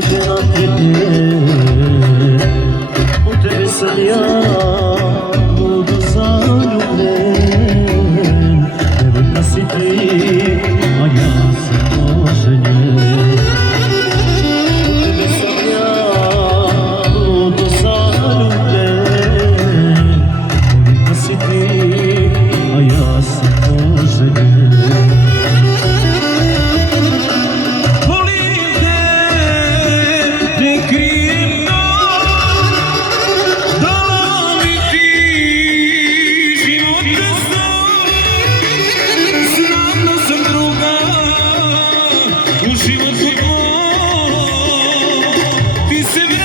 žena tebe, u tebe sam ja ludo zaljubljen. Devojka si ti, a ja sam oženjen. U tebe sam ja ludo zaljubljen. Devojka si ti, a ja sam oženjen. U životu mom ti se